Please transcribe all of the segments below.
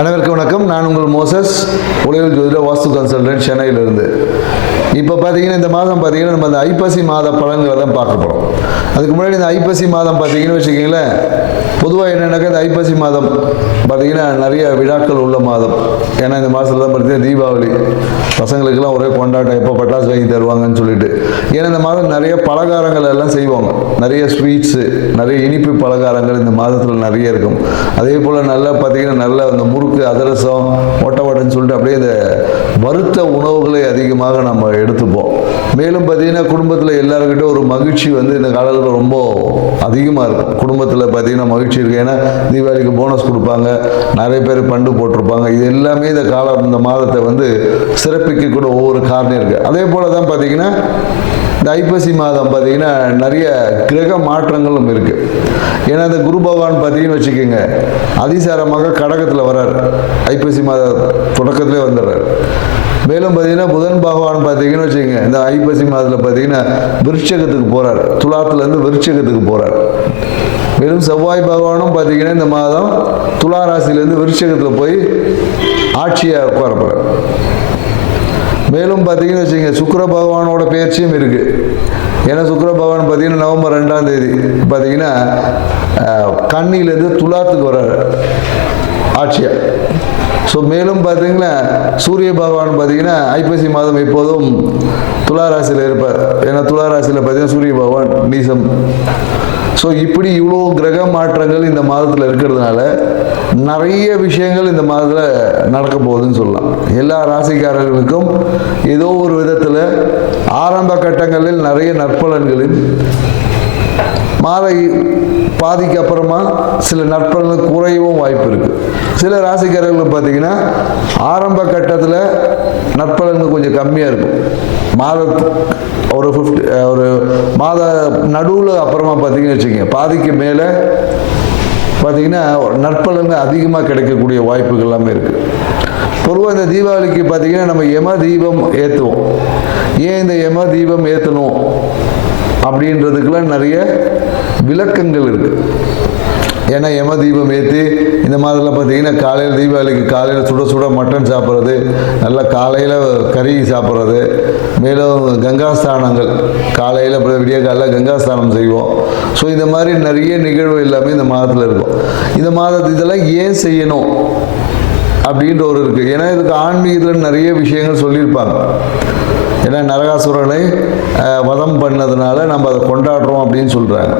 அனைவருக்கும் வணக்கம். நான் உங்கள் மோசஸ், உலகில் ஜோதிட வாஸ்து கன்சல்டன்ட், சென்னையிலிருந்து. இப்போ பார்த்தீங்கன்னா இந்த மாதம் பார்த்தீங்கன்னா நம்ம அந்த ஐப்பசி மாத பலன்களை தான் பார்க்க போகிறோம். அதுக்கு முன்னாடி இந்த ஐப்பசி மாதம் பார்த்தீங்கன்னு வச்சுக்கிங்களேன், பொதுவாக என்னென்னாக்கா இந்த ஐப்பசி மாதம் பார்த்தீங்கன்னா நிறைய விழாக்கள் உள்ள மாதம். ஏன்னா இந்த மாதத்தில் தான் பார்த்தீங்கன்னா தீபாவளி, பசங்களுக்கெல்லாம் ஒரே கொண்டாட்டம், எப்போ பட்டாசு வாங்கி தருவாங்கன்னு சொல்லிட்டு. ஏன்னா இந்த மாதம் நிறைய பலகாரங்கள் எல்லாம் செய்வாங்க, நிறைய ஸ்வீட்ஸு, நிறைய இனிப்பு பலகாரங்கள் இந்த மாதத்தில் நிறைய இருக்கும். அதே போல் நல்லா பார்த்தீங்கன்னா நல்ல அந்த முறுக்கு, அதிரசம், ஒட்டவடைன்னு சொல்லிட்டு அப்படியே இந்த வறுத்த உணவுகளை அதிகமாக நம்ம எடுத்துப்போம். மேலும் பார்த்தீங்கன்னா குடும்பத்தில் எல்லாருக்கிட்ட ஒரு மகிழ்ச்சி வந்து இந்த காலத்தில் ரொம்ப அதிகமாக இருக்கும். குடும்பத்தில் பார்த்தீங்கன்னா மகிழ்ச்சி இருக்குது. ஏன்னா தீபாவளிக்கு போனஸ் கொடுப்பாங்க, நிறைய பேர் பண்டு போட்டிருப்பாங்க. இது எல்லாமே இந்த மாதத்தை வந்து சிறப்பிக்கக்கூட ஒவ்வொரு காரணம் இருக்குது. அதே போல் தான் பார்த்தீங்கன்னா இந்த ஐப்பசி மாதம் பார்த்தீங்கன்னா நிறைய கிரக மாற்றங்களும் இருக்குது. ஏன்னா இந்த குரு பகவான் பார்த்தீங்கன்னு வச்சுக்கோங்க, அதிசாரமாக கடகத்தில் வர்றார், ஐப்பசி மாத தொடக்கத்திலே வந்துடுறார். மேலும் பார்த்தீங்கன்னா புதன் பகவான் பார்த்தீங்கன்னு வச்சுக்கோங்க, இந்த ஐப்பசி மாதத்தில் பார்த்தீங்கன்னா விருட்சகத்துக்கு போகிறார், துலாத்துலேருந்து விருட்சகத்துக்கு போகிறார். மேலும் செவ்வாய் பகவானும் பார்த்தீங்கன்னா இந்த மாதம் துலா ராசியிலேருந்து விருட்சகத்தில் போய் ஆட்சியாக உட்கார போகிறார். மேலும் பார்த்தீங்கன்னு வச்சுக்கோங்க, சுக்கிர பகவானோட பயிற்சியும் இருக்குது. ஏன்னா சுக்கிர பகவான் பார்த்தீங்கன்னா நவம்பர் 2ஆம் தேதி பார்த்தீங்கன்னா கன்னியிலேருந்து துலாத்துக்கு வர்றாரு ஆட்சியாக. ஸோ மேலும் பார்த்தீங்கன்னா சூரிய பகவான் பார்த்தீங்கன்னா ஐப்பசி மாதம் எப்போதும் துலா ராசியில் இருப்பார். ஏன்னா துலா ராசியில் பார்த்தீங்கன்னா சூரிய பகவான் நீசம். ஸோ இப்படி இவ்வளோ கிரக மாற்றங்கள் இந்த மாதத்தில் இருக்கிறதுனால நிறைய விஷயங்கள் இந்த மாதத்தில் நடக்க போகுதுன்னு சொல்லலாம். எல்லா ராசிக்காரர்களுக்கும் ஏதோ ஒரு விதத்தில் ஆரம்ப கட்டங்களில் நிறைய நற்பலன்களில் மாத பாதிக்கு அப்புறமா சில நற்பலன்கள் குறையவும் வாய்ப்பு இருக்குது. சில ராசிக்காரர்கள் பார்த்தீங்கன்னா ஆரம்ப கட்டத்தில் நற்பலன்கள் கொஞ்சம் கம்மியாக இருக்கும். ஒரு மாத நடுவில் அப்புறமா பார்த்தீங்கன்னு வச்சுக்கோங்க, பாதிக்கு மேலே பார்த்தீங்கன்னா நற்பலன்கள் அதிகமாக கிடைக்கக்கூடிய வாய்ப்புகள் எல்லாமே இருக்குது. பொதுவாக இந்த தீபாவளிக்கு பார்த்தீங்கன்னா நம்ம யம தீபம் ஏற்றுவோம். ஏன் இந்த யம தீபம் ஏற்றணும் அப்படின்றதுக்கெல்லாம் நிறைய விளக்கங்கள் இருக்குது. ஏன்னா யம தீபம் ஏற்றி இந்த மாதிரிலாம் பார்த்தீங்கன்னா காலையில் தீபாவளிக்கு காலையில் சுட சுட மட்டன் சாப்பிட்றது, நல்லா காலையில் கறி சாப்பிட்றது, மேலும் கங்காஸ்தானங்கள் காலையில் விடிய காலையில் கங்காஸ்தானம் செய்வோம். ஸோ இந்த மாதிரி நிறைய நிகழ்வு எல்லாமே இந்த மாதத்தில் இருக்கும். இந்த இதெல்லாம் ஏன் செய்யணும் அப்படின்ற ஒரு இருக்குது. ஏன்னா இதுக்கு ஆன்மீகத்தில் நிறைய விஷயங்கள் சொல்லியிருப்பாங்க. ஏன்னா நரகாசுரனை வதம் பண்ணதுனால நம்ம அதை கொண்டாடுறோம் அப்படின்னு சொல்கிறாங்க.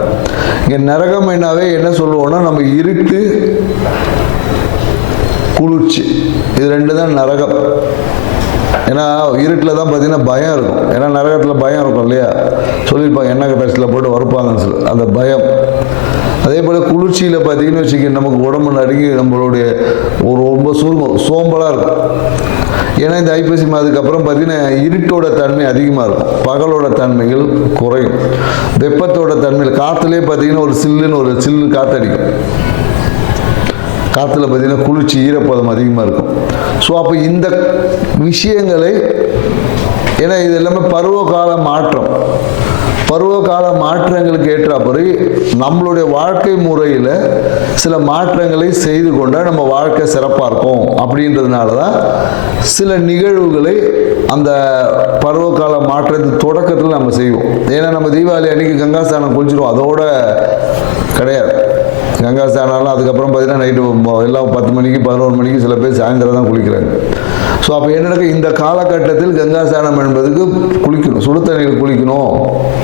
இங்கே நரகம் என்னாவே என்ன சொல்லுவோம்னா, நம்ம இருட்டு, குளிர்ச்சி, இது ரெண்டு தான் நரகம். ஏன்னா இருட்டில் தான் பார்த்தீங்கன்னா பயம் இருக்கும். ஏன்னா நரகத்தில் பயம் இருக்கும் இல்லையா, சொல்லியிருப்பாங்க எண்ணெய் கட்டத்தில் போட்டு வறுப்பாங்கன்னு சொல்லி, அந்த பயம். அதே போல் குளிர்ச்சியில் பார்த்தீங்கன்னு வச்சுக்க, நமக்கு உடம்பு நடுங்கி நம்மளுடைய ரொம்ப சோம்பலாக இருக்கும். ஏன்னா இந்த ஐப்பசி மாதத்துக்கு அப்புறம் பார்த்தீங்கன்னா இருட்டோட தன்மை அதிகமாக இருக்கும், பகலோட தன்மைகள் குறையும். வெப்பத்தோட தன்மையில் காற்றுலேயே பார்த்தீங்கன்னா ஒரு சில்லு காற்றடிக்கும். காற்றுல பார்த்தீங்கன்னா குளிர்ச்சி, ஈரப்பதம் அதிகமாக இருக்கும். ஸோ அப்போ இந்த விஷயங்களை, ஏன்னா இது எல்லாமே பருவகால மாற்றங்களுக்கு ஏற்றாப்படி நம்மளுடைய வாழ்க்கை முறையில் சில மாற்றங்களை செய்து கொண்டால் நம்ம வாழ்க்கை சிறப்பாக இருக்கும். அப்படின்றதுனால தான் சில நிகழ்வுகளை அந்த பருவகால மாற்றத்தின் தொடக்கத்தில் நம்ம செய்வோம். ஏன்னா நம்ம தீபாவளி அன்னைக்கு கங்காஸ்தானம் குளிச்சிடுவோம், அதோட கிடையாது. கங்காஸ்தானம்லாம் அதுக்கப்புறம் பார்த்தீங்கன்னா நைட்டு எல்லாம் 10 மணிக்கு 11 மணிக்கு சில பேர் சாயந்தரம் தான் குளிக்கிறாங்க. ஸோ அப்போ என்னென்ன இந்த காலகட்டத்தில் கங்காஸ்தானம் என்பதுக்கு குளிக்கணும், சுடுதண்ணியில் குளிக்கணும்.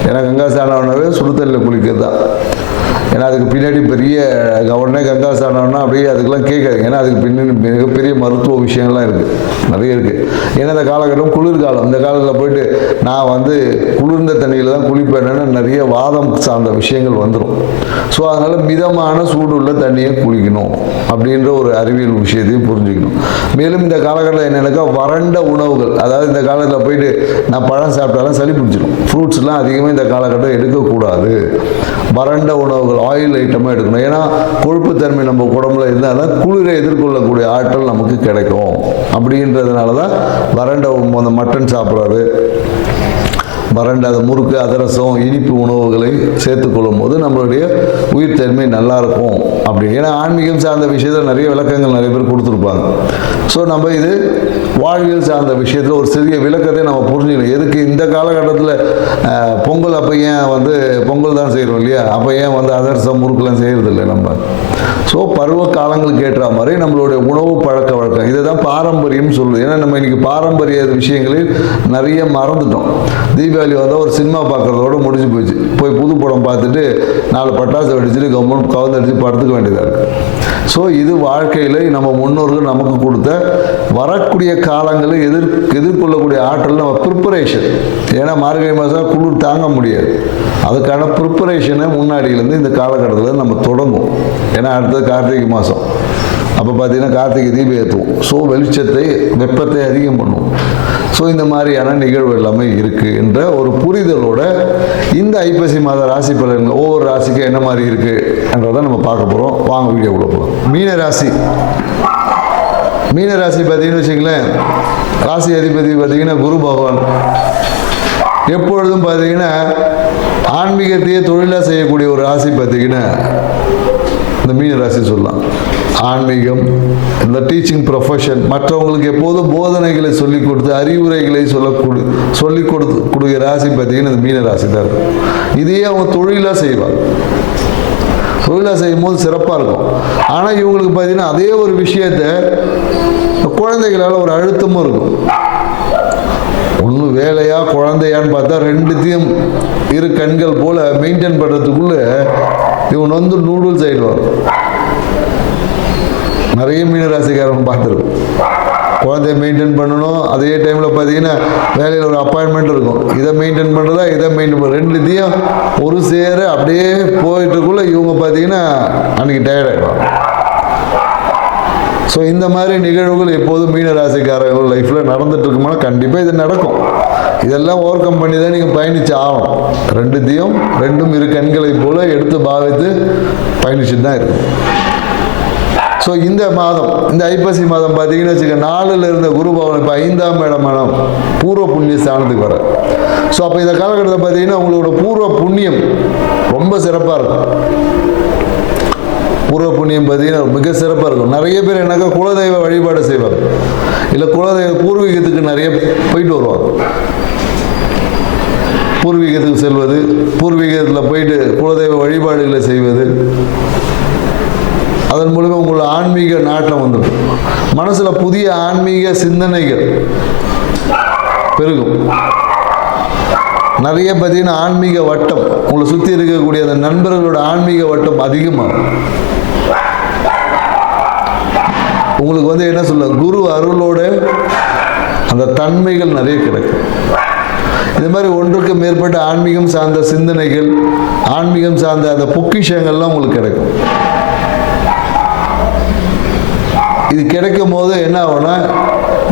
ஏன்னா கங்காஸ்தானம்னாவே சுடுதண்ணியில் குளிக்கிறது தான். ஏன்னா அதுக்கு பின்னாடி பெரிய உடனே கங்காஸ்தானம்னா அப்படியே அதுக்கெல்லாம் கேட்காதுங்க. ஏன்னா அதுக்கு பின்னாடி மிகப்பெரிய மருத்துவ விஷயங்கள்லாம் இருக்குது, நிறைய இருக்குது. ஏன்னா இந்த காலகட்டம் குளிர்காலம். இந்த காலத்தில் போயிட்டு நான் வந்து குளிர்ந்த தண்ணியில் தான் குளிப்பேன்னா நிறைய வாதம் சார்ந்த விஷயங்கள் வந்துடும். ஸோ அதனால் மிதமான சூடுள்ள தண்ணியை குளிக்கணும் அப்படின்ற ஒரு அறிவியல் விஷயத்தையும் புரிஞ்சுக்கணும். மேலும் இந்த காலகட்டத்தில் என்னென்னாக்கா வறண்ட உணவுகள், அதாவது இந்த காலத்தில் போயிட்டு நான் பழம் சாப்பிட்டாலும் சளி பிடிச்சிடும். ஃப்ரூட்ஸ்லாம் அதிகமாக இந்த காலகட்டம் எடுக்கக்கூடாது. வறண்ட உணவுகள், ஆயில் ஐட்டமாக எடுக்கணும். ஏன்னா கொழுப்புத்தன்மை நம்ம உடம்புல இருந்தால் தான் குளிரை எதிர்கொள்ளக்கூடிய ஆற்றல் நமக்கு கிடைக்கும். அப்படின்றதுனால தான் வறண்ட அந்த மட்டன் சாப்பிட்றது, வறண்ட முறுக்கு அதிரசம் இனிப்பு உணவுகளை சேர்த்துக்கொள்ளும் போது நம்மளுடைய உயிர் தன்மை நல்லா இருக்கும் அப்படி. ஏன்னா ஆன்மீகம் சார்ந்த விஷயத்தில் நிறைய விளக்கங்கள் நிறைய பேர் கொடுத்துருப்பாங்க. ஸோ நம்ம இது வாழ்வியல் சார்ந்த விஷயத்தில் ஒரு சிறிய விளக்கத்தை நம்ம புரிஞ்சுக்கணும். எதுக்கு இந்த காலகட்டத்தில் பொங்கல் அப்போ ஏன் பொங்கல் தான் செய்கிறோம் இல்லையா, அப்போ ஏன் அதிரசம் முறுக்கெல்லாம் செய்கிறதில்லை நம்ம. ஸோ பருவ காலங்களுக்கு ஏற்ற மாதிரி நம்மளுடைய உணவு பழக்க வழக்கம் இதை தான் பாரம்பரியம் சொல்லுது. ஏன்னா நம்ம இன்னைக்கு பாரம்பரிய விஷயங்களில் நிறைய மறந்துட்டோம். தீபாவளி வந்தால் ஒரு சினிமா பார்க்குறதோட முடிஞ்சு போச்சு. போய் புது படம் பார்த்துட்டு 4 பட்டாசு வெடிச்சுட்டு கவர்மெண்ட் கவுந்தடிச்சு படுத்துக்க வேண்டியதாக இருக்குது. ஸோ இது வாழ்க்கையில் நம்ம முன்னோர்கள் நமக்கு கொடுத்த வரக்கூடிய காலங்களை எதிர்கொள்ளக்கூடிய ஆற்றல் நம்ம ப்ரிப்பரேஷன். ஏன்னா மார்கழி மாதம் குளிர் தாங்க முடியாது. அதுக்கான ப்ரிப்பரேஷனை முன்னாடியிலேருந்து இந்த காலகட்டத்தில் நம்ம தொடங்கும். ஏன்னா அடுத்தது கார்த்திகை மாதம். அப்போ பார்த்தீங்கன்னா கார்த்திகை தீபம் ஏற்றுவோம். ஸோ வெளிச்சத்தை வெப்பத்தை அதிகம் பண்ணுவோம். ஸோ இந்த மாதிரியான நிகழ்வு எல்லாமே இருக்குது என்ற ஒரு புரிதலோட இந்த ஐப்பசி மாத ராசி பலன்கள் ஒவ்வொரு ராசிக்கும் என்ன மாதிரி இருக்குது என்றதை நம்ம பார்க்க போகிறோம். வாங்க வீடியோக்குள்ள போகிறோம். மீனராசி பார்த்தீங்கன்னு வச்சுங்களேன், ராசி அதிபதி பார்த்தீங்கன்னா குரு பகவான். எப்பொழுதும் பார்த்தீங்கன்னா ஆன்மீகத்தையே தொழிலாக செய்யக்கூடிய ஒரு ராசி பார்த்தீங்கன்னா இந்த மீனராசி சொல்லலாம். ஆன்மீகம், இந்த டீச்சிங் ப்ரொஃபஷன், மற்றவங்களுக்கு எப்போதும் போதனைகளை சொல்லிக் கொடுத்து அறிவுரைகளை சொல்லிக் கொடுக்குற ராசி பார்த்தீங்கன்னா இந்த மீன ராசி தான் இருக்கும். இதையே அவங்க தொழிலாக செய்வாங்க. தொழிலாக செய்யும் போது சிறப்பாக இருக்கும். ஆனால் இவங்களுக்கு பார்த்தீங்கன்னா அதே ஒரு விஷயத்த குழந்தைகளால் ஒரு அழுத்தமும் இருக்கும். ஒன்று வேலையா குழந்தையான்னு பார்த்தா ரெண்டுத்தையும் இரு கண்கள் போல மெயின்டைன் பண்ணுறதுக்குள்ள இவன் நூடுல்ஸ் ஆயிடுவாங்க. நிறைய மீனராசிக்காரங்க பார்த்துருக்கோம். குழந்தைய மெயின்டைன் பண்ணணும், அதே டைமில் பார்த்தீங்கன்னா வேலையில் ஒரு அப்பாயின்மெண்ட் இருக்கும். இதை மெயின்டைன் பண்ணுறதா இதை மெயின்டைன் பண்ண ரெண்டுத்தையும் ஒரு சேர அப்படியே போயிட்டுக்குள்ளே இவங்க பார்த்தீங்கன்னா அன்றைக்கி டயர்டாகிடுவாங்க. ஸோ இந்த மாதிரி நிகழ்வுகள் எப்போதும் மீனராசிக்காரர்கள் லைஃப்பில் நடந்துட்டு இருக்குமானா கண்டிப்பாக இது நடக்கும். இதெல்லாம் ஓவர் கம் பண்ணி தான் நீங்கள் பயணிச்சு ஆகணும். ரெண்டும் இரு கண்களை போல எடுத்து பாவித்து பயணிச்சுட்டு தான் இருக்கும். ஸோ இந்த மாதம், இந்த ஐப்பசி மாதம் பார்த்தீங்கன்னு வச்சுக்க 4ல் இருந்த குரு பகவான் இப்போ 5ஆம் இடமான பூர்வ புண்ணிய ஸ்தானத்துக்கு வர. ஸோ அப்போ இந்த காலகட்டத்தில் பார்த்தீங்கன்னா உங்களோட பூர்வ புண்ணியம் ரொம்ப சிறப்பாக இருக்கும். பூர்வ புண்ணியம் பார்த்தீங்கன்னா மிக சிறப்பாக இருக்கும். நிறைய பேர் என்னக்கா குலதெய்வ வழிபாடு செய்வாங்க, இல்லை குலதெய்வ பூர்வீகத்துக்கு நிறைய போயிட்டு வருவாங்க. பூர்வீகத்துக்கு செல்வது, பூர்வீகத்தில் போயிட்டு குலதெய்வ வழிபாடுகளை செய்வது, அதன் மூலமாக உங்களோட ஆன்மீக நாட்டம் வந்துடும். மனசில் புதிய ஆன்மீக சிந்தனைகள் பெருகும். நிறைய பார்த்தீங்கன்னா ஆன்மீக வட்டம், உங்களை சுற்றி இருக்கக்கூடிய அந்த நண்பர்களோட ஆன்மீக வட்டம் அதிகமாகும். உங்களுக்கு என்ன சொல்ல, குரு அருளோட அந்த தன்மைகள் நிறைய கிடைக்கும். இது மாதிரி ஒன்றுக்கு மேற்பட்ட ஆன்மீகம் சார்ந்த சிந்தனைகள், ஆன்மீகம் சார்ந்த அந்த பொக்கிஷங்கள்லாம் உங்களுக்கு கிடைக்கும். இது கிடைக்கும் போது என்ன ஆகும்னா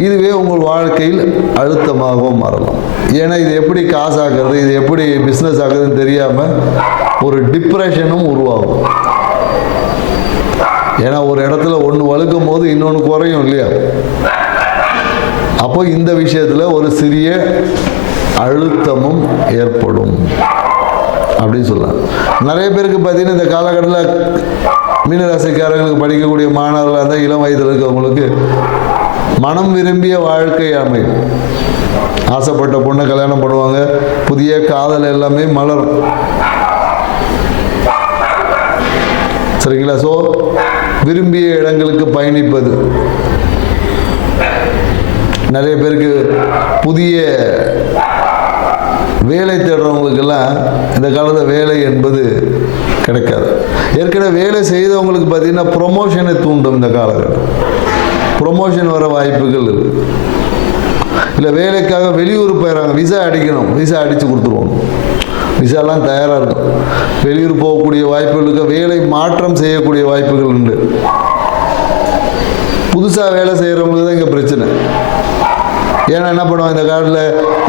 இதுவே உங்கள் வாழ்க்கையில் அழுத்தமாகவும் மாறலாம். ஏன்னா இது எப்படி காசு ஆக்குறது, இது எப்படி பிஸ்னஸ் ஆகுறதுன்னு தெரியாமல் ஒரு டிப்ரெஷனும் உருவாகும். ஏன்னா ஒரு இடத்துல ஒன்று வழுக்கும் போது இன்னொன்று குறையும் இல்லையா. அப்போ இந்த விஷயத்தில் ஒரு சிறிய அழுத்தமும் ஏற்படும் அப்படின்னு சொல்லலாம். நிறைய பேருக்கு பார்த்தீங்கன்னா இந்த காலகட்டத்தில் மீனராசிக்காரர்களுக்கு படிக்கக்கூடிய மாணவர்களாக இருந்தால் இளம் வயதில் இருக்கவங்களுக்கு மனம் விரும்பிய வாழ்க்கை அமையும். ஆசைப்பட்ட பொண்ணை கல்யாணம் பண்ணுவாங்க, புதிய காதல் எல்லாமே மலரும். சரிங்களா? ஸோ விரும்பிய இடங்களுக்கு பயணிப்பது, நிறைய பேருக்கு புதிய வேலை தேடுறவங்களுக்கெல்லாம் இந்த காலத்தில் வேலை என்பது கிடைக்காது. ஏற்கனவே வேலை செய்தவங்களுக்கு பார்த்தீங்கன்னா ப்ரொமோஷனை தூண்டும். இந்த காலகட்டம் ப்ரொமோஷன் வர வாய்ப்புகள் இருக்குது. இல்லை வேலைக்காக வெளியூர் போயிடறாங்க, விசா அடிக்கணும், விசா அடித்து கொடுத்துருவோம். விசாலாம் தயாராக இருக்கும். வெளியூர் போகக்கூடிய வாய்ப்புகளுக்கு, வேலை மாற்றம் செய்யக்கூடிய வாய்ப்புகள் உண்டு. புதுசாக வேலை செய்கிறவங்களுக்கு தான் இங்கே பிரச்சனை. ஏன்னா என்ன பண்ணுவாங்க, இந்த காலத்தில்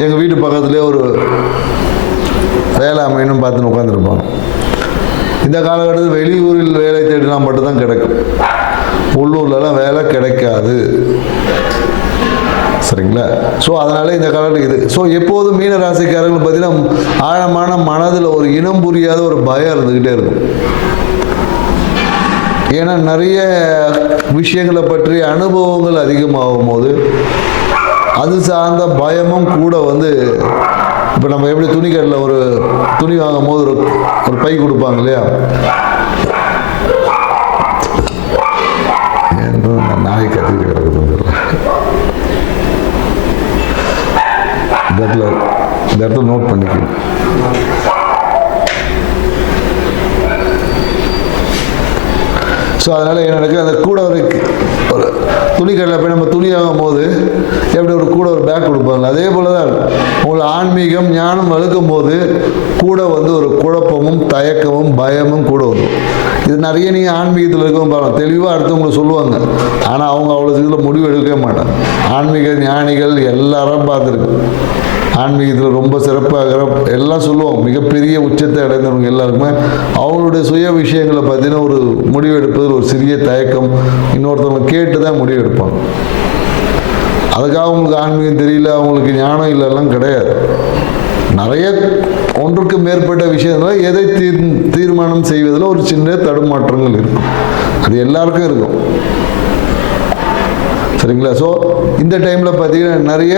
எங்கள் வீட்டு பக்கத்துலேயே ஒரு வேலை அமையணும் பார்த்துன்னு உட்காந்துருப்பாங்க. இந்த காலகட்டத்தில் வெளியூரில் வேலை தேடினா மட்டும்தான் கிடைக்கும், உள்ளூர்லலாம் வேலை கிடைக்காது. சரிங்களா? ஸோ அதனால் இந்த காலத்தில் இது. ஸோ எப்போதும் மீன ராசிக்காரர்கள் பார்த்தீங்கன்னா ஆழமான மனதில் ஒரு இனம் புரியாத ஒரு பயம் இருந்துக்கிட்டே இருக்கும். ஏன்னா நிறைய விஷயங்களை பற்றி அனுபவங்கள் அதிகமாகும் போது அது சார்ந்த பயமும் கூட வந்து, இப்போ நம்ம எப்படி துணிக்கடையில் ஒரு துணி வாங்கும் போது ஒரு பை கொடுப்பாங்க இல்லையா, நாய் கத்திட்டு கிடக்குது இந்த இடத்துல நோட் பண்ணிக்கணும். ஸோ அதனால் என்ன நடக்குது, அந்த கூட ஒரு துணிக்கடையில் போய் நம்ம துணி வாங்கும் போது எப்படி ஒரு கூட ஒரு பேக் கொடுப்பாங்க, அதே போல தான் உங்களுக்கு ஆன்மீகம் ஞானம் வளர்க்கும் போது கூட வந்து ஒரு குழப்பமும் தயக்கமும் பயமும் கூட வரும். இது நிறைய நீங்கள் ஆன்மீகத்தில் இருக்கவும் பாருங்கள், தெளிவாக அடுத்தவங்களுக்கு சொல்லுவாங்க. ஆனால் அவங்க அவ்வளோ இதில் முடிவு எடுக்கவே மாட்டாங்க. ஆன்மீக ஞானிகள் எல்லாரும் பார்த்துருக்கு, ஆன்மீகத்தில் ரொம்ப சிறப்பாக எல்லாம் சொல்லுவோம், மிகப்பெரிய உச்சத்தை அடைந்தவங்க எல்லாருக்குமே அவங்களுடைய சுய விஷயங்களை பார்த்தீங்கன்னா ஒரு முடிவு எடுப்பதில் ஒரு சிறிய தயக்கம், இன்னொருத்தவங்க கேட்டு தான் முடிவு எடுப்பாங்க. அதுக்காக அவங்களுக்கு ஆன்மீகம் தெரியல, அவங்களுக்கு ஞானம் இல்லைலாம் கிடையாது. நிறைய ஒன்றுக்கு மேற்பட்ட விஷயங்கள் எதை தீர்மானம் செய்வதில் ஒரு சின்ன தடுமாற்றங்கள் இருக்கும், அது எல்லாருக்கும் இருக்கும். சரிங்களா? ஸோ இந்த டைமில் பார்த்தீங்கன்னா நிறைய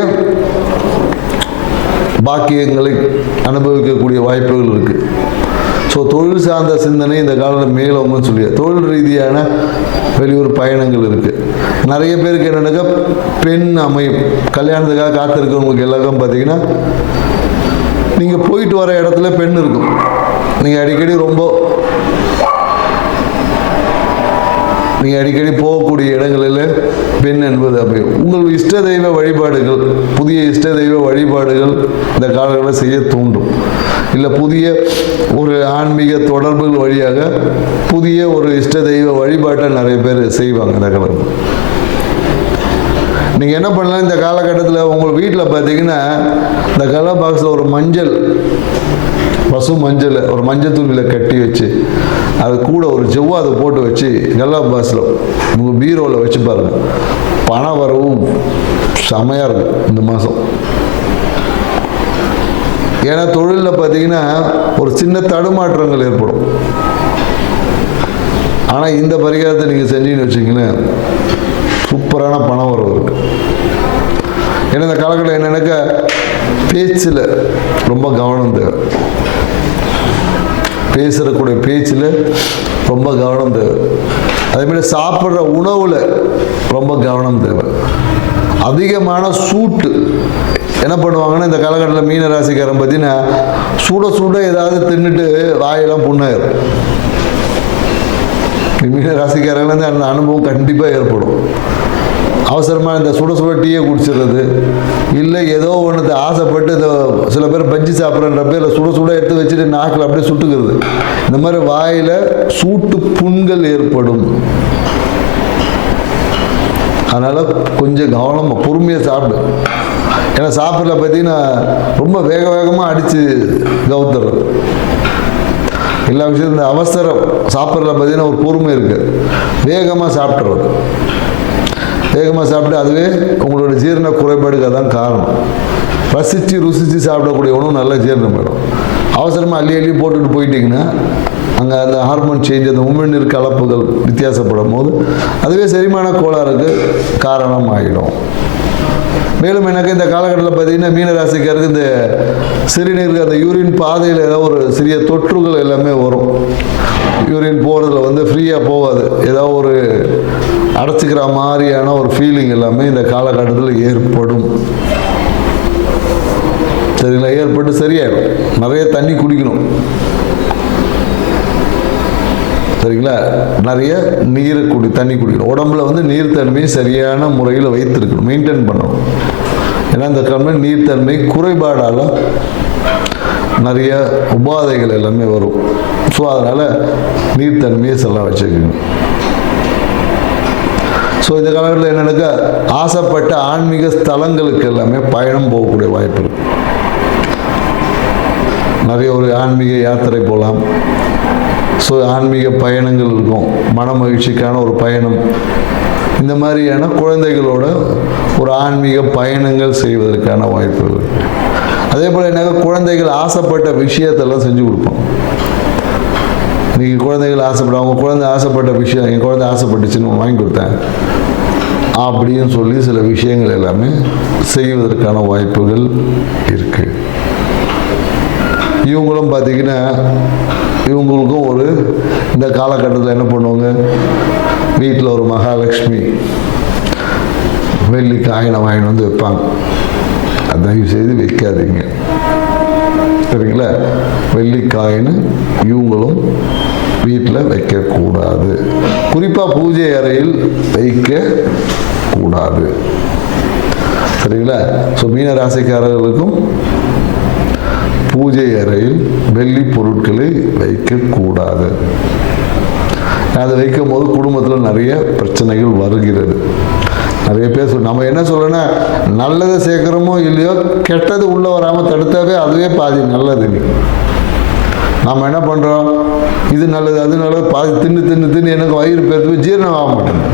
பாக்கியங்களை அனுபவிக்கக்கூடிய வாய்ப்புகள் இருக்குது. ஸோ தொழில் சார்ந்த சிந்தனை இந்த காலத்தில் மேலோங்கன்னு சொல்லி தொழில் ரீதியான வெளியூர் பயணங்கள் இருக்குது. நிறைய பேருக்கு என்னென்னாக்கா பெண் அமையும், கல்யாணத்துக்காக காத்திருக்கிறவங்களுக்கு எல்லாருக்கும் பார்த்தீங்கன்னா நீங்கள் போயிட்டு வர இடத்துல பெண் இருக்கும். நீங்கள் அடிக்கடி போகக்கூடிய இடங்களில் பெண் என்பது அமையும். உங்கள் இஷ்ட தெய்வ வழிபாடுகள், புதிய இஷ்ட தெய்வ வழிபாடுகள் இந்த காலங்களில் செய்ய தூண்டும். இல்லை புதிய ஒரு ஆன்மீக தொடர்புகள் வழியாக புதிய ஒரு இஷ்ட தெய்வ வழிபாட்டை நிறைய பேர் செய்வாங்க இந்த காலத்தில். நீங்கள் என்ன பண்ணலாம், இந்த காலகட்டத்தில் உங்கள் வீட்டில் பார்த்தீங்கன்னா இந்த கலர் பாக்ஸில் ஒரு மஞ்சள், பசு மஞ்சள் ஒரு மஞ்சள் துணியில் கட்டி வச்சு அது கூட ஒரு செவ்வாதை போட்டு வச்சு கல்லா பாக்ஸில் உங்கள் பீரோவில் வச்சு பாருங்கள், பண வரவும் செமையாக இருக்கும் இந்த மாதம். ஏன்னா தொழிலில் பார்த்தீங்கன்னா ஒரு சின்ன தடுமாற்றங்கள் ஏற்படும். ஆனால் இந்த பரிகாரத்தை நீங்கள் செஞ்சீங்கன்னு வச்சிங்களேன், சூப்பரான பண வரவு இருக்கு. ஏன்னா இந்த காலகட்டம் என்னென்னாக்கா பேச்சில் ரொம்ப கவனம் தேவை, பேசுகிறக்கூடிய பேச்சில் ரொம்ப கவனம் தேவை. அதேமாதிரி சாப்பிட்ற உணவில் ரொம்ப கவனம் தேவை. அதிகமான சூட்டு என்ன பண்ணுவாங்கன்னா இந்த காலகட்டத்தில் மீன ராசிக்காரன் பார்த்தீங்கன்னா சுட ஏதாவது தின்னுட்டு வாயெல்லாம் புண்ணாயிரும். மீன ராசிக்காரர்கள் அந்த அனுபவம் கண்டிப்பாக ஏற்படும். அவசரமாக இந்த சுட டீயை குடிச்சிடுறது, இல்லை ஏதோ ஒன்று ஆசைப்பட்டு இந்த சில பேர் பஜ்ஜி சாப்பிட்றன்ற பேரில் சுட எடுத்து வச்சுட்டு நாக்கில் அப்படியே சுட்டுக்கிறது. இந்த மாதிரி வாயில் சூட்டு புண்கள் ஏற்படும். அதனால் கொஞ்சம் கவனமாக பொறுமையாக சாப்பிடு. ஏன்னா சாப்பிட்றத பார்த்தீங்கன்னா ரொம்ப வேகமாக அடித்து கவுத்துறது. எல்லா விஷயத்தையும் இந்த அவசரம் சாப்பிட்றதுல பார்த்தீங்கன்னா ஒரு பொறுமை இருக்குது. வேகமாக சாப்பிட்றது, வேகமாக சாப்பிட்டு அதுவே உங்களோட ஜீரண குறைபாடுக்கு அதான் காரணம். ருசித்து சாப்பிடக்கூடிய உணவு நல்ல ஜீரணம் ஆகிடும். அவசரமாக அள்ளி போட்டுட்டு போயிட்டீங்கன்னா அங்கே அந்த ஹார்மோன் சேஞ்ச், அந்த உமிழ்நீர் கலப்புகள் வித்தியாசப்படும் போது அதுவே செரிமான கோளாறுக்கு காரணம் ஆகிடும். மேலும் எனக்கு இந்த காலகட்டத்தில் பார்த்தீங்கன்னா மீனராசிக்காருக்கு இந்த சிறுநீருக்கு அந்த யூரின் பாதையில் ஏதாவது ஒரு சிறிய தொற்றுகள் எல்லாமே வரும். யூரின் போகிறதுல வந்து ஃப்ரீயாக போகாது, ஏதாவது ஒரு அடைச்சிக்கிற மாதிரியான ஒரு ஃபீலிங் எல்லாமே இந்த காலகட்டத்தில் ஏற்படும். சரிங்களா? ஏற்பட்டு சரியாயிடும். நிறைய தண்ணி குடிக்கணும். சரிங்களா? நிறைய தண்ணி குடிக்கணும். உடம்புல வந்து நீர்த்தன்மையை சரியான முறையில் வைத்திருக்கணும், மெயின்டைன் பண்ணணும். ஏன்னா இந்த கிழமை நீர்த்தன்மை குறைபாடால் நிறைய உபாதைகள் எல்லாமே வரும். ஸோ அதனால் நீர்த்தன்மையை எல்லாம் வச்சுக்கணும். ஸோ இந்த காலகட்டத்தில் என்னென்னாக்கா ஆசைப்பட்ட ஆன்மீக ஸ்தலங்களுக்கு எல்லாமே பயணம் போகக்கூடிய வாய்ப்பு இருக்கு. நிறைய ஒரு ஆன்மீக யாத்திரை போகலாம். ஸோ ஆன்மீக பயணங்கள் இருக்கும், மன மகிழ்ச்சிக்கான ஒரு பயணம். இந்த மாதிரியான குழந்தைகளோட ஒரு ஆன்மீக பயணங்கள் செய்வதற்கான வாய்ப்புகள். அதே போல் என்ன, குழந்தைகள் ஆசைப்பட்ட விஷயத்தெல்லாம் செஞ்சு கொடுப்போம். இன்றைக்கி குழந்தைகள் அவங்க குழந்தை ஆசைப்பட்ட விஷயம், என் குழந்தை ஆசைப்பட்டுச்சுன்னு வாங்கி கொடுத்தேன் அப்படின்னு சொல்லி சில விஷயங்கள் எல்லாமே செய்வதற்கான வாய்ப்புகள் இருக்குது. இவங்களும் பார்த்திங்கன்னா இவங்களுக்கும் ஒரு இந்த காலகட்டத்தில் என்ன பண்ணுவாங்க, வீட்டில் ஒரு மகாலட்சுமி வெள்ளி காயினை வாங்கிட்டு வந்து வைப்பாங்க. தயவு செய்து வைக்காதீங்க, சரிங்களா? வெள்ளி காயின் இவங்களும் வீட்டில் வைக்கக்கூடாது. குறிப்பாக பூஜை அறையில் வைக்கக்கூடாது, சரிங்களா? ஸோ மீன ராசிக்காரர்களுக்கும் பூஜை அறையில் வெள்ளி பொருட்களை வைக்கக்கூடாது. அதை வைக்கும் போது குடும்பத்தில் நிறைய பிரச்சனைகள் வருகிறது. நிறைய பேர் நம்ம என்ன சொல்கிறோன்னா, நல்லதை சேர்க்குறோமோ இல்லையோ கெட்டது உள்ளே வராமல் தடுத்தாவே அதுவே பாதி நல்லது. நம்ம என்ன பண்ணுறோம், இது நல்லது அது நல்லது பாதி தின்னு எனக்கு வயிறு பேர்த்து ஜீரணம் ஆக மாட்டேங்குது.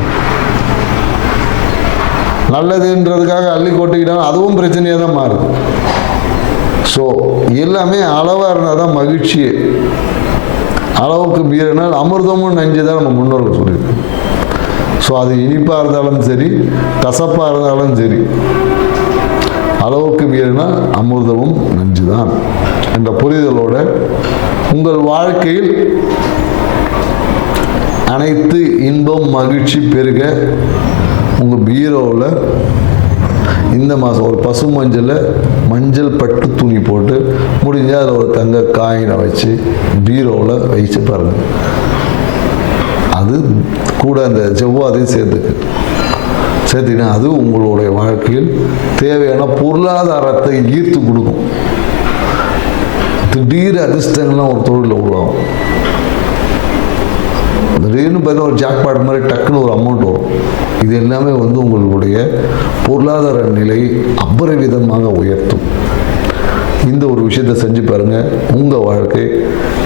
நல்லதுன்றதுக்காக அள்ளி கொட்டிக்கிட்டாலும் அதுவும் பிரச்சனையாக தான் மாறுது. ஸோ எல்லாமே அளவாக இருந்தால் தான் மகிழ்ச்சியே. அளவுக்கு மீறினால் அமிர்தமும் நஞ்சு தான் நம்ம முன்னோர்கள் சொல்லியிருக்கோம். ஸோ அது இனிப்பாக இருந்தாலும் சரி, கசப்பாக இருந்தாலும் சரி, அளவுக்கு மீறினால் அமிர்தமும் நஞ்சு தான் என்ற புரிதலோட உங்கள் வாழ்க்கையில் அனைத்து இன்பம் மகிழ்ச்சி பெருக உங்கள் பீரோவில் இந்த மாதம் ஒரு பசு மஞ்சள் பட்டு துணி போட்டு முடிஞ்சால் அதில் ஒரு தங்க காயினை வச்சு பீரோவில் வச்சு பாருங்கள். அது கூட அந்த செவ்வாதையும் சேர்த்துக்கினா அது உங்களுடைய வாழ்க்கையில் தேவையான பொருளாதாரத்தை ஈர்த்து கொடுக்கும். திடீர் அதிர்ஷ்டங்கள்லாம் ஒரு தொழிலில் உருவாகும். திடீர்னு பார்த்தா ஒரு ஜாக்பாட் மாதிரி டக்குன்னு ஒரு அமௌண்ட் வரும். இது எல்லாமே உங்களுடைய பொருளாதார நிலை அபரிவிதமாக உயர்த்தும். இந்த ஒரு விஷயத்தை செஞ்சு பாருங்கள். உங்கள் வாழ்க்கை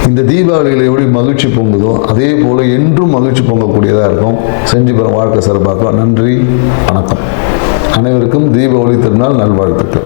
இந்த தீபாவளியில் எப்படி மகிழ்ச்சி பொங்குதோ அதே போல் என்றும் மகிழ்ச்சி பொங்கக்கூடியதாக இருக்கும். செஞ்சு பாருங்கள், வாழ்க்கை சிறப்பாக்கலாம். நன்றி, வணக்கம். அனைவருக்கும் தீபாவளி திருநாள் நல்வாழ்த்துக்கள்.